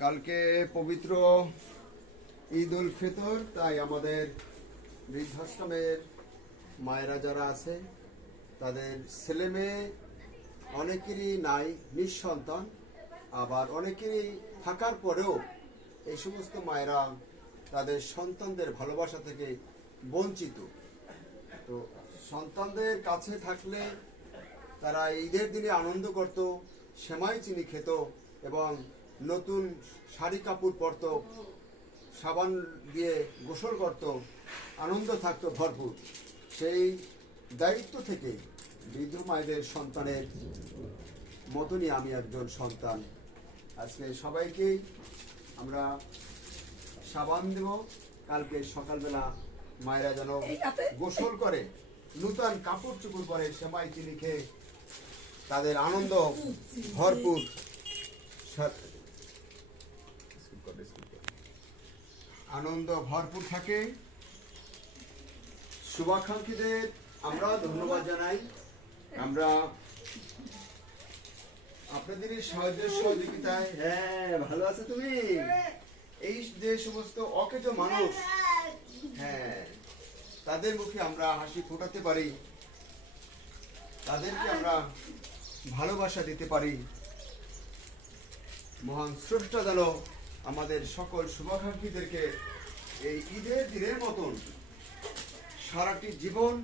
কালকে পবিত্র ঈদ উল ফিতর, তাই আমাদের বৃদ্ধাশ্রমের মায়েরা যারা আছে তাদের ছেলে মেয়ে অনেকেরই নাই, নিঃসন্তান, আবার অনেকেরই থাকার পরেও এই সমস্ত মায়েরা তাদের সন্তানদের ভালোবাসা থেকে বঞ্চিত। তো সন্তানদের কাছে থাকলে তারা ঈদের দিনে আনন্দ করত, সেমাই চিনি খেত এবং নতুন শাড়ি কাপড় পরত, সাবান দিয়ে গোসল করত, আনন্দ থাকতো ভরপুর। সেই দায়িত্ব থেকে বৃদ্ধ মায়েদের সন্তানের মতনই আমি একজন সন্তান। আজকে সবাইকেই আমরা সাবান দেব। কালকে সকালবেলা মায়েরা যেন গোসল করে, নূতন কাপড় চোপড় পরে, সেমাই চিনি খেয়ে তাদের আনন্দ ভরপুর থাকে। শুভাকাঙ্ক্ষীদের আমরা ধন্যবাদ জানাই। আমরা আপনাদের সাহায্যের সহযোগিতায়, হ্যাঁ ভালো আছে তুমি, এই যে সমস্ত অকেজো মানুষ, হ্যাঁ তাদের মুখে আমরা হাসি ফোটাতে পারি, তাদেরকে আমরা ভালোবাসা দিতে পারি। মহান স্রষ্টা যেন আমাদের সকল শুভাকাঙ্ক্ষীদেরকে এই ঈদের দিনের মতন সারাটি জীবন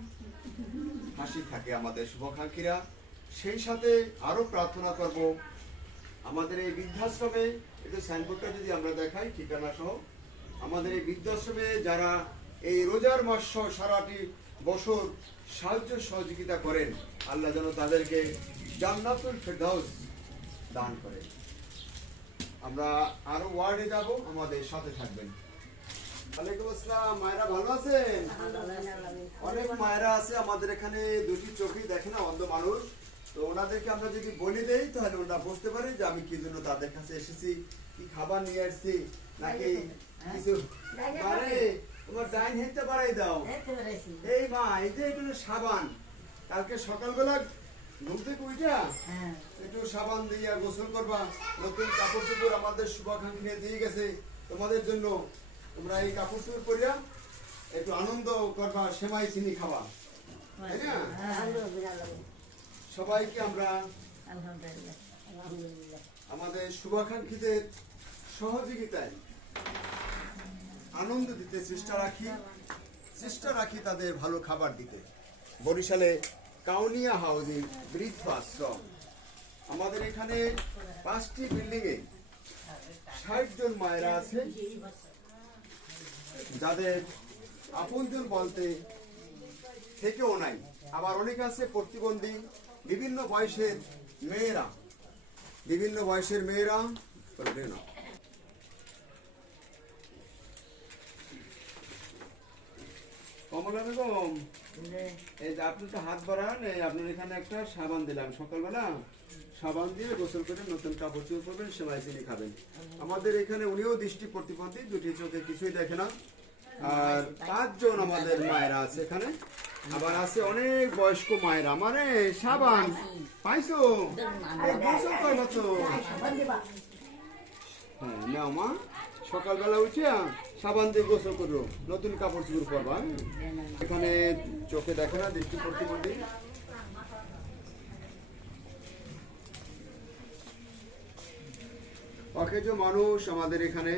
হাসি থাকে আমাদের শুভাকাঙ্ক্ষীরা। সেই সাথে আরো প্রার্থনা করব, আমাদের এই বৃদ্ধাশ্রমে একটু সাইনবোর্ডটা যদি আমরা দেখাই ঠিকানা সহ, আমাদের এই বৃদ্ধাশ্রমে যারা এই রোজার মাস সহ সারাটি বছর সাহায্য সহযোগিতা করেন, আল্লাহ যেন তাদেরকে জান্নাতুল ফেরদাউস দান করেন। আমরা আরো ওয়ার্ডে যাব, আমাদের সাথে থাকবেন। ওয়ালাইকুম আসসালাম। মায়েরা ভালো আছেন? অনেক মায়েরা আছে আমাদের এখানে, দুটি চোখেই দেখে না, অন্ধ মানুষ। তো ওনাদেরকে আমরা যদি বলে দেই তাহলে ওনারা বুঝতে পারে যে আমি কি জন্য তাদের কাছে এসেছি, কি খাবার নিয়ে আসছি, নাকি কিছু। মানে তোমার ডাইন হেঁটে বাড়াই দাও। এই মা, এই যে একটু সাবান, কালকে সকালবেলা ঘুম থেকে উঠা একটু সাবান দিয়ে গোসল করবা, নতুন কাপড় চোপড় আমাদের শুভাকাঙ্ক্ষী নিয়ে দিয়ে গেছে তোমাদের জন্য। তোমরা এই কাপড় চোপড় পরিয়া একটু আনন্দ করবা, সেমাই চিনি খাবা, তাই না? সবাইকে আমরা আমাদের শুভাকাঙ্ক্ষীদের সহযোগিতায় আনন্দ দিতে চেষ্টা রাখি তাদের ভালো খাবার দিতে। বরিশালে কাউনিয়া হাউজিং বৃদ্ধ আশ্রম, আমাদের এখানে 5টি বিল্ডিং এ 60 জন মায়েরা আছে যাদের আপনজন বলতে থেকেও নাই। আবার অনেক আছে প্রতিবন্ধী, বিভিন্ন বয়সের মেয়েরা কমলা বেগম, এই যে আপনি তো হাত বাড়ান, আপনার এখানে একটা সাবান দিলাম, সকালবেলা সাবান দিয়ে গোসল করে নতুন কাপড় চোপড় করবেন, সেমাই চিনি খাবেন। আমাদের এখানে উনিও দৃষ্টি প্রতিবন্ধী, দুটি চোখে কিছুই দেখে না। আর 5 জন আমাদের মায়েরা আছে এখানে। আবার আছে অনেক বয়স্ক মায়েরা। মানে সাবান পাইছো, গোসল করবো তো। হ্যাঁ নাও মা, সকালবেলা উঠে সাবান দিয়ে গোসল করবো, নতুন কাপড় চোপড় পরবা। এখানে চোখে দেখে না, দৃষ্টি প্রতিবন্ধী। অকেজো মানুষ আমাদের এখানে।